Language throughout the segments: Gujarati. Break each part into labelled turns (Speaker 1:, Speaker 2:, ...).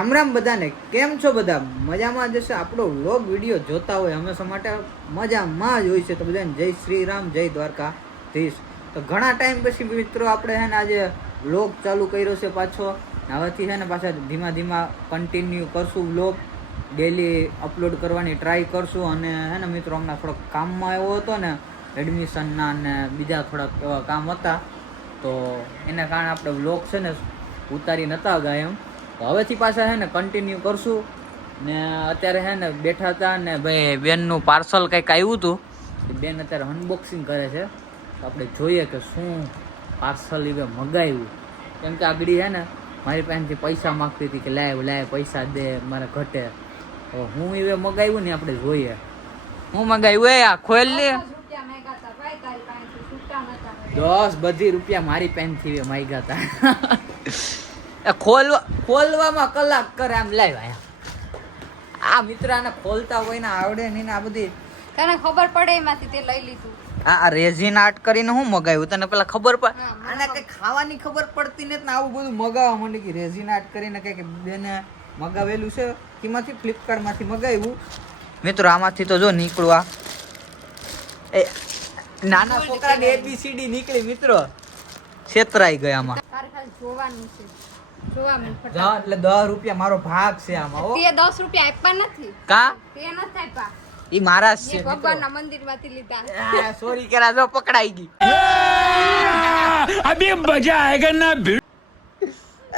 Speaker 1: રામ રામ બધાને. કેમ છો બધા? મજામાં જશે આપણો વ્લોગ વીડિયો જોતા હોય હંમેશા માટે મજામાં જ હોય છે. તો બધાને જય શ્રી રામ, જય દ્વારકાધીશ. તો ઘણા ટાઈમ પછી મિત્રો આપણે છે ને આજે વ્લોગ ચાલુ કર્યો છે પાછો. હવેથી છે ને પાછા ધીમા ધીમા કન્ટિન્યુ કરશું વ્લોગ ડેલી અપલોડ કરવાની ટ્રાય કરશું. અને હે ને મિત્રો, હમણાં થોડોક કામમાં એવો હતો ને એડમિશનના અને બીજા થોડાક એવા કામ હતા. તો એના કારણે આપણે વ્લોગ છે ને ઉતારી નતા ગયા એમ. તો હવેથી પાછા છે ને કન્ટિન્યુ કરશું. ને અત્યારે છે ને બેઠા હતા ને ભાઈ બેનનું પાર્સલ કંઈક આવ્યું હતું. બેન અત્યારે અનબોક્સિંગ કરે છે. તો આપણે જોઈએ કે શું પાર્સલ એ મગાવ્યું. કેમ કે આગળ છે ને મારી પાસેથી પૈસા માગતી હતી કે લાય લાય પૈસા દે મારે ઘટે. તો હું એ મગાવ્યું ને આપણે જોઈએ. હું મગાવ્યું એ આ ખોલ લે. દસ બધી રૂપિયા મારી પેનથી માગ્યા હતા ખોલવા ખોલવામાં કલાક કરે આમ લાવ્યા આ મિત્ર આને ખોલતા હોય ને આવડે નહીં ને આ બધી.
Speaker 2: તને ખબર પડે એમાંથી તે લઈ લીધું.
Speaker 1: આ આ રેઝિન આર્ટ કરીને હું મગાવ્યું? તને પેલા ખબર પડે આને કઈ ખાવાની ખબર પડતી નથી ને આવું બધું મગાવવા માંડી કે રેઝિન આર્ટ કરીને કઈ બેને મગાવેલું છે? એમાંથી ફ્લિપકાર્ટમાંથી મગાવ્યું. મિત્રો આમાંથી તો જો નીકળવા એ નાના છોકરાને એબીસીડી નીકળી મિત્રો. છેતરાઈ ગયા આમાં.
Speaker 2: જોવાનું છે.
Speaker 1: એટલે દસ રૂપિયા મારો ભાગ છે આમાં
Speaker 2: તે દસ રૂપિયા આપ્યા નથી.
Speaker 1: કા?
Speaker 2: તે નથી આપ્યા.
Speaker 1: ઈ મારા છે
Speaker 2: ભગવાનના મંદિરમાંથી લીધા.
Speaker 1: સોરી કેરા જો પકડાઈ ગઈ.
Speaker 3: અબે મજા આયેગા
Speaker 1: ના?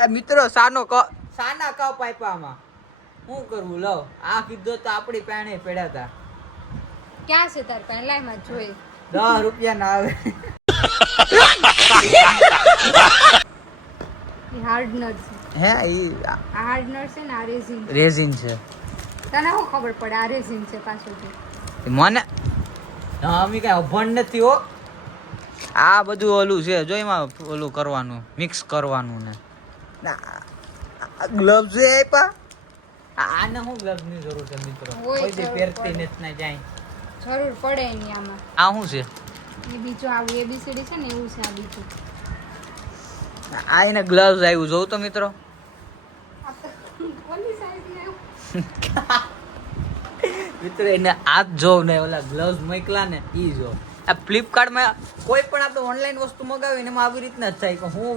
Speaker 1: મિત્રો સાનો ક સાના કપ આપવામાં શું કરવું લવ આ કીધો તો આપણી પાણે પડ્યા હતા
Speaker 2: ક્યાં છે તાર પહેલા એમાં જોઈ.
Speaker 1: દસ રૂપિયા ના આવે.
Speaker 2: એ હાર્ડનર
Speaker 1: હે ઈ
Speaker 2: આ હાર્ડનર છે ને આ રેઝિન
Speaker 1: રેઝિન છે.
Speaker 2: તને શું ખબર પડે આ રેઝિન છે પાછળથી
Speaker 1: મને? હા અમે કઈ અભણ નથી હો. આ બધું ઓલું છે જો એમાં ઓલું કરવાનું મિક્સ કરવાનું ને. ગ્લવ્સ એ આપ્યા આ- આને હું ગ્લવ્સની જરૂર છે મિત્રો? કોઈ દી પહેરતી. નથી ને જાય.
Speaker 2: જરૂર પડે એની આમાં.
Speaker 1: આ શું છે?
Speaker 2: એ બીજું આવું એબીસીડી છે ને એવું છે આ બીજું.
Speaker 1: આ એને ગ્લવ્સ આવ્યું જોઉં તો મિત્રો? મિત્રો, એને જ જોવ ને ઓલા ગ્લવ્સ મોકલા ને ઈ જો. આ ફ્લિપકાર્ટમાં કોઈ પણ આપણે ઓનલાઈન વસ્તુ મગાવી એમાં આવી રીતના જ થાય કે હું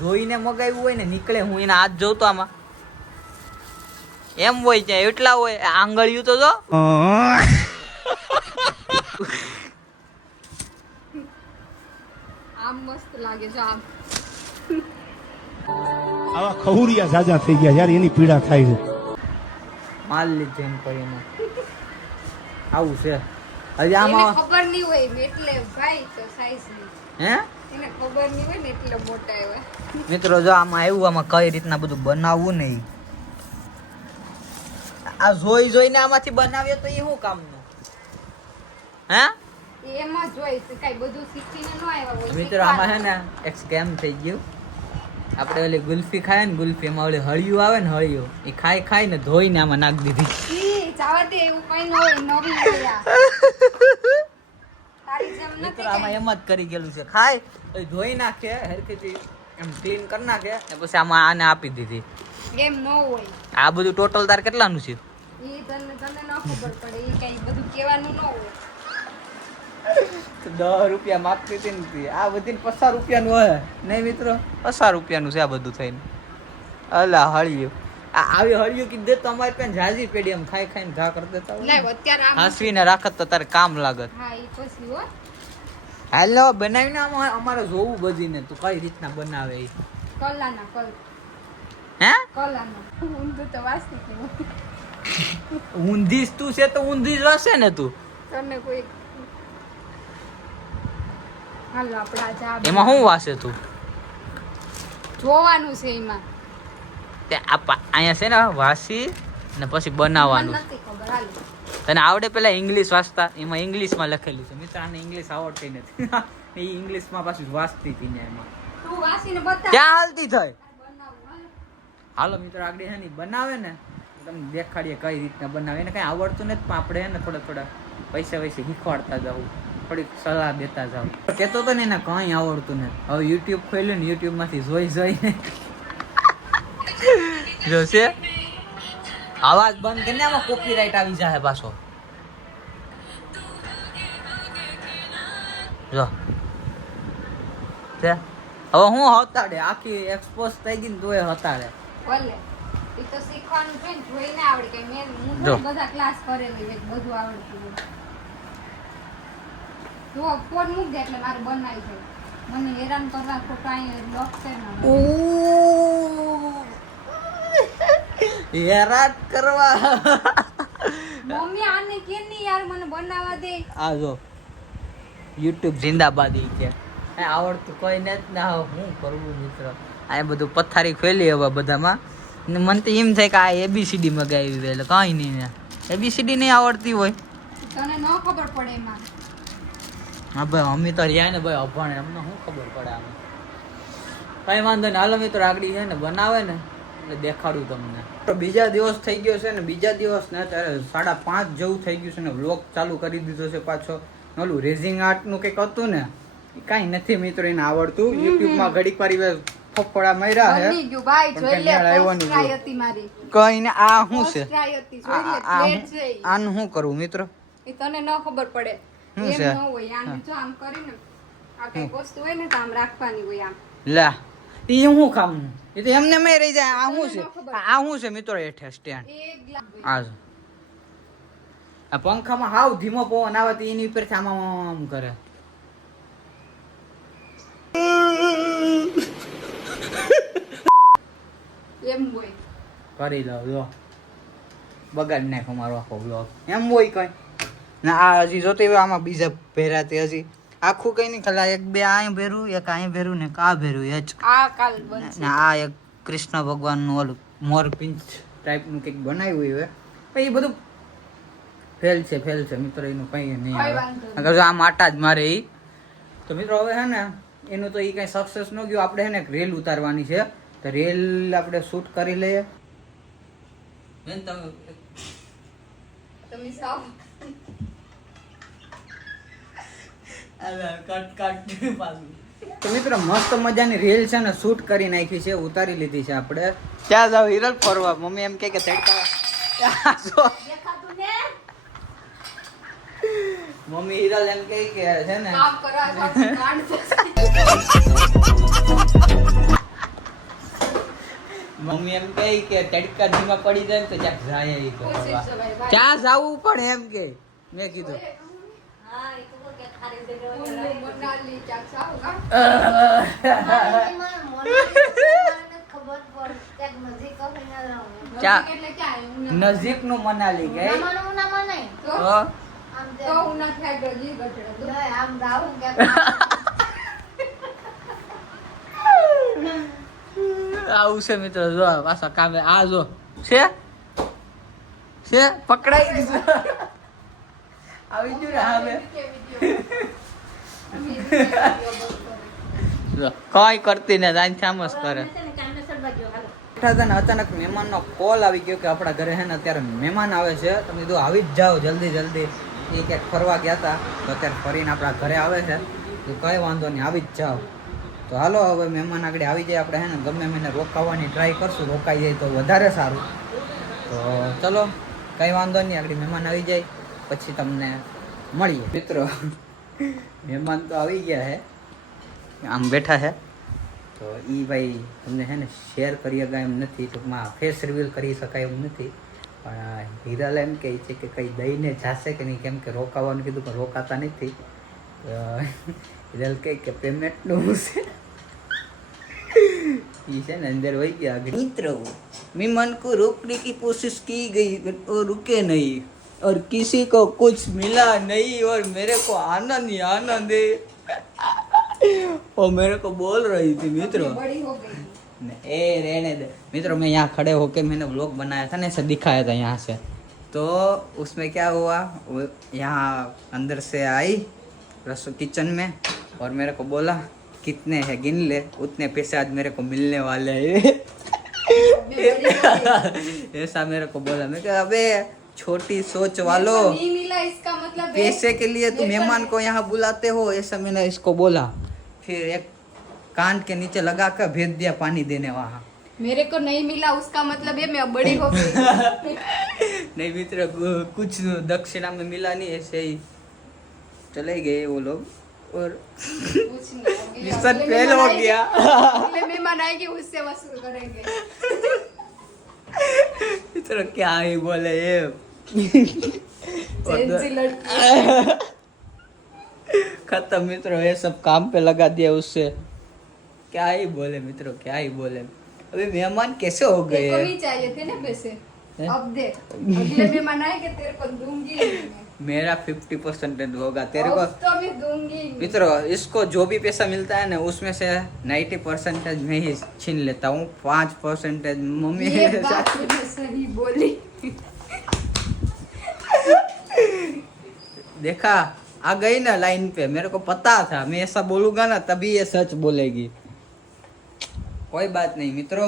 Speaker 1: જોઈને મગાવ્યું હોય ને નીકળે, હું એને હાથ જોઉં તો આમાં. એમ હોય ત્યાં એટલા હોય. આંગળીયું તો જો.
Speaker 2: આમ મસ્ત લાગે છે આમ.
Speaker 3: આવા ખહુરિયા સાજા થઈ ગયા યાર એની પીડા થાય છે.
Speaker 1: માલ લીધે એમ કરીને. આવું છે. હજી આમાં
Speaker 2: ખબર નહીં હોય એટલે ભાઈ તો સાઈઝની.
Speaker 1: હે?
Speaker 2: એને ખબર નહીં હોય ને એટલે મોટા આવ્યા
Speaker 1: મિત્રો જો આમાં આવ્યું આમાં કઈ રીતના બધું બનાવવું નહીં આ જોઈ જોઈને આમાંથી બનાવીએ તો એ શું કામનું? હે?
Speaker 2: એમાં જોઈ કઈ બધું શીખીને ન આવ્યા હોય
Speaker 1: મિત્રો આમાં હે ને એક સ્કેમ થઈ ગયું. આપણે ઓલી ગુલ્ફી ખાય ને ગુલ્ફી એમાં ઓલી હળિયું આવે ને હળિયું એ ખાઈ ખાઈ ને ધોઈને આમાં નાખ દીધી. આમાં. એમ જ કરી ગયેલું છે. ખાય ધોઈ નાખે હરખેથી એમ ક્લીન કરી નાખે ને પછી આમાં આને આપી દીધી.
Speaker 2: એમ ન હોય.
Speaker 1: આ બધું ટોટલ તાર કેટલાનું છે?
Speaker 2: એ તને તને ન ખબર પડે એ કઈ બધું કહેવાનું ન હોય.
Speaker 1: દસ રૂપિયા માગતી હતી ને આ બધી પચાસ રૂપિયાનું હોય નહીં મિત્રો? પચાસ રૂપિયાનું છે આ બધું થઈને. અલા હળિયું આવી હળિયું કીધે તો અમારી પાસે જાજી પેઢી એમ ખાઈ ખાઈને ઘા કરી દેતા હોય
Speaker 2: લાવ અત્યારે આમ
Speaker 1: હાસવીને રાખત તો તારે કામ લાગત.
Speaker 2: હા ઈ પછી હો.
Speaker 1: હાલો બનાવીને આમાં અમારે જોવું બધીને. તું કઈ રીતના બનાવે ઈ.
Speaker 2: કલાના કલ.
Speaker 1: હે?
Speaker 2: કલાના. ઊંધું તો વાસતી જ
Speaker 1: ઊંધી તું છે તો ઊંધી જ વાસે ને તું.
Speaker 2: તમને કોઈ હાલો આપણે આજે
Speaker 1: એમાં શું વાસે તું?
Speaker 2: જોવાનું છે એમાં.
Speaker 1: તે અહીંયા છે ને વાસી ને પછી બનાવવાનું. તને આવડે પેલા ઇંગ્લિશ વાંચતા? એમાં ઇંગ્લિશમાં લખેલું છે. મિત્ર આને ઇંગ્લિશ આવડતી નથી. એ ઇંગ્લિશમાં પાછું વાંચતી હતી ને એમાં. ક્યાં હાલતી થઈ?
Speaker 2: હાલો.
Speaker 1: હાલો મિત્રો આગળ છે ને બનાવે ને. તમને દેખાડીએ કઈ રીતના બનાવે. એને કઈ આવડતું નથી પણ આપણે એને થોડા થોડા પૈસા વૈસે શીખવાડતા જવું થોડીક સલાહ દેતા જાવ કેતો તો ને એને કઈ આવડતું ને હવે યુટ્યુબ ખોલ્યું ને યુટ્યુબમાંથી જોઈ જોઈને. જોશે અવાજ બંધ કરીને આમાં કોપીરાઇટ આવી જાય પાછો. જો. તે હવે હું હતાડે? આખી એક્સપોઝ થઈ ગઈ ને તોય હતાડે.
Speaker 2: ઈ તો શીખવાનું જોઈને આવડે. કે મેં બધા ક્લાસ કરેલી બધું આવડતું. જો ફોન મૂક દે એટલે મારે બનાવી છે મને હેરાન કરવા ખોટા અહીંયા ડોક્ટર છે
Speaker 1: હેરાન કરવા.
Speaker 2: મમ્મી આને કેમ નહીં યાર મને બનાવવા દે?
Speaker 1: આ જો યુટ્યુબ જિંદાબાદ ઈ કે એ આવડતું કોઈ ને જ ના હું કરવું મિત્ર? આ બધું પથારી ખોલી હવે બધામાં. ને મને તો એમ થાય કે આ એબીસીડી મગાવી એટલે કાંઈ નહીં ને. એબીસીડી નહીં આવડતી હોય.
Speaker 2: તને ન ખબર પડે એમાં.
Speaker 1: હા ભાઈ અમે તો રહ્યા ને ભાઈ અભણ અમને શું ખબર પડે આમ? કઈ વાંધો નહીં. હાલો મિત્રો આગળ છે ને બનાવે ને એટલે દેખાડું તમને. તો બીજા દિવસ થઈ ગયો છે ને બીજા દિવસ ને અત્યારે સાડા પાંચ જેવું થઈ ગયું છે ને વ્લોગ ચાલુ કરી દીધો છે પાછો. ઓલું રેઝિંગ આર્ટનું કંઈક હતું ને કાંઈ નથી મિત્રો એને આવડતું. યુટ્યુબમાં ઘડીક વાર ફફડા માર્યા છે. કઈ ને આ શું છે. આનું શું કરવું મિત્રો?
Speaker 2: તને ન ખબર પડે.
Speaker 1: શું છે? લા એ કામ એ તો એમને મેં રહી જાય આ શું છે. આ શું છે મિત્રો હેઠે સ્ટેન્ડ આ આ પંખામાં હાવ ધીમો પવન આવે તો એની ઉપર આમ આમ કરે.
Speaker 2: એમ હોય.
Speaker 1: કરી લો જો. બગાડ નાખો મારો આખો બ્લોગ એમ હોય કઈ. ના આ હજી જોતી હોય આમાં બીજા ભેરાતી હજી. આખું કઈ નહીં ખાલી એક બે અહીં ભેરું એક અહીં ભેરું ને આ ભેરું એ જ.
Speaker 2: આ
Speaker 1: ને આ એક કૃષ્ણ ભગવાનનું ઓલું મોર પિંચ ટાઈપનું કંઈક બનાવ્યું હોય. પણ એ બધું ફેલ છે ફેલ છે મિત્ર એનું કંઈ નહીં આવે જો આ માટા જ મારે એ તો મિત્રો હવે હે ને એનું તો એ કંઈ સક્સેસ ન ગયું. આપણે હે ને એક રેલ ઉતારવાની છે. તો રેલ આપણે શૂટ કરી લઈએ. બેન તમે
Speaker 2: તમે સાવ
Speaker 1: તો મિત્રો મસ્ત મજાની રીલ છે ને શૂટ કરી નાખી છે ઉતારી લીધી છે આપણે. ત્યાં જાવ હિરલ ફરવા. મમ્મી એમ કે કે તડકા મમ્મી હિરલ એમ કે કે છે ને. મમ્મી એમ કહે કે તડકા ધીમા પડી જાય ને તો ક્યાંક જાય. ક્યાં જાવું પણ એમ કે. મેં કીધું
Speaker 2: કુલ્લુ, મનાલી, ક્યાંક જાવ કાં?
Speaker 1: ક્યાં? નજીકનું મનાલી ગઈ. આવું છે મિત્રો જો પાછા કામે આ જો. છે? છે? પકડાઈ આવી જ હવે કઈ કરતી ને આમ જ કરે? અચાનક મહેમાનનો કોલ આવી ગયો કે આપણા ઘરે છે ને અત્યારે મહેમાન આવે છે. તમે કીધું આવી જ જાઓ જલ્દી જલ્દી. એ ક્યાંક ફરવા ગયા હતા તો અત્યારે ફરીને આપણા ઘરે આવે છે. તો કઈ વાંધો નહીં આવી જ જાઓ. તો હાલો હવે મહેમાન આગળ આવી જાય આપણે હે ને ગમે મને રોકાવાની ટ્રાય કરશું રોકાઈ જાય તો વધારે સારું. તો ચલો કઈ વાંધો નહીં આગળ મહેમાન આવી જાય. પછી તમને મળીએ. મિત્રો, મહેમાન તો આવી ગયા હે. આમ બેઠા હે. તો એ ભાઈ તમને હે ને શેર કરી શકાય એમ નથી. ટૂંકમાં ફેસ રિવીલ કરી શકાય એમ નથી. પણ હિરાલ એમ કહે છે કે કંઈ દઈને જાશે કે નહીં? કેમ કે રોકાવાનું કીધું, પણ રોકાતા નથી. હિરાલ કહે કે પેમેન્ટનું છે એ છે ને અંદર વહી ગયા મિત્રો મીમન કો રોકને કી કોશિશ કી ગઈ, પણ ઓ રૂકે નહીં. और किसी को कुछ मिला नहीं और मेरे को आनंद ही आनंद है। और मेरे को बोल रही थी मित्रों
Speaker 2: बड़ी हो गई।
Speaker 1: ए रहने दे। मित्रों मैं यहाँ खड़े होके मैंने व्लॉग बनाया था ना ऐसे दिखाया था यहाँ से। तो उसमें क्या हुआ? वो यहाँ अंदर से आई रसो किचन में और मेरे को बोला कितने हैं गिन ले उतने पैसे आज मेरे को मिलने वाले हैं। ऐसा मेरे को बोला। मैं कहा अबे छोटी सोच वालों।
Speaker 2: नहीं मिला इसका मतलब
Speaker 1: पैसे के लिए तुम मेहमान को यहाँ बुलाते हो ऐसा मैंने इसको बोला। फिर एक कान के नीचे लगा कर भेज दिया पानी देने वहाँ।
Speaker 2: मेरे को नहीं मिला उसका मतलब है मैं बड़ी हो गई।
Speaker 1: नहीं मित्र कुछ दक्षिणा में मिला नहीं ऐसे ही चले गए वो लोग और
Speaker 2: कुछ नहीं
Speaker 1: मिशन फेल हो गया।
Speaker 2: मेहमान आएँगे उससे वसूल करेंगे।
Speaker 1: मित्र क्या ही बोले ये? खत्म मित्रों ये सब काम पे लगा दिया उससे। क्या ही बोले मित्रों क्या ही बोले। अभी मेहमान कैसे हो गए?
Speaker 2: को चाहिए थे ना पैसे। अब दे अगले मेहमान आएँगे तेरे को दूँगी।
Speaker 1: मेरा फिफ्टी परसेंटेज होगा तेरे को।
Speaker 2: तो मैं दूँगी।
Speaker 1: मित्रों इसको जो भी पैसा मिलता है ना उसमें से नाइन्टी परसेंटेज मैं ही छीन लेता हूँ पाँच परसेंटेज मम्मी
Speaker 2: सही बोली।
Speaker 1: देखा आ गई ना लाइन पे मेरे को पता था मैं ऐसा बोलूंगा ना तभी ये सच बोलेगी કોઈ બાત નહીં મિત્રો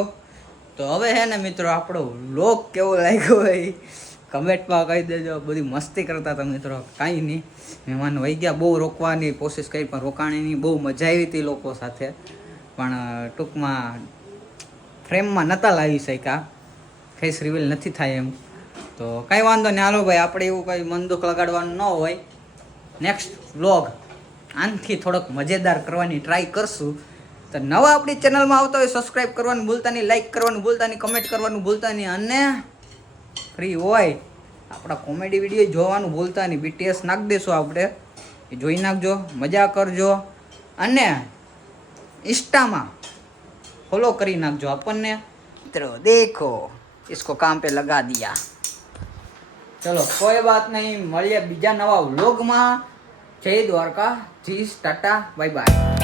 Speaker 1: તો હવે હે ને મિત્રો આપણો લોક કેવો લાગ્યો હોય કમેન્ટમાં કહી દેજો બધી મસ્તી કરતા હતા મિત્રો કાંઈ નહીં મહેમાન વહી ગયા બહુ રોકવાની કોશિશ કરી પણ રોકાણી નહીં બહુ મજા આવી હતી લોકો સાથે પણ અ, ટૂંકમાં ફ્રેમમાં નહોતા લાવી શક્યા ફેસ રિવીલ નથી થાય એમ તો કાંઈ વાંધો નહીં હાલો ભાઈ આપણે એવું કંઈ મન દુઃખ લગાડવાનું ન હોય નેક્સ્ટ વ્લોગ આનથી થોડોક મજેદાર કરવાની ટ્રાય કરશું તો નવા આપણી ચેનલમાં આવતા હોય સબસ્ક્રાઇબ કરવાનું ભૂલતા નહીં લાઈક કરવાનું ભૂલતા નહીં કમેન્ટ કરવાનું ભૂલતા નહીં અને ફ્રી હોય આપણા કોમેડી વિડીયો જોવાનું ભૂલતા નહીં બીટીએસ નાખ દેશું આપણે એ જોઈ નાખજો મજા કરજો અને ઇન્સ્ટામાં ફોલો કરી નાખજો આપણને મિત્રો દેખો इसको કામ पे લગા દિયા ચલો કોઈ વાત નહીં. મળીએ બીજા નવા વ્લોગમાં. જય દ્વારકા જીસ ટાટા બાય બાય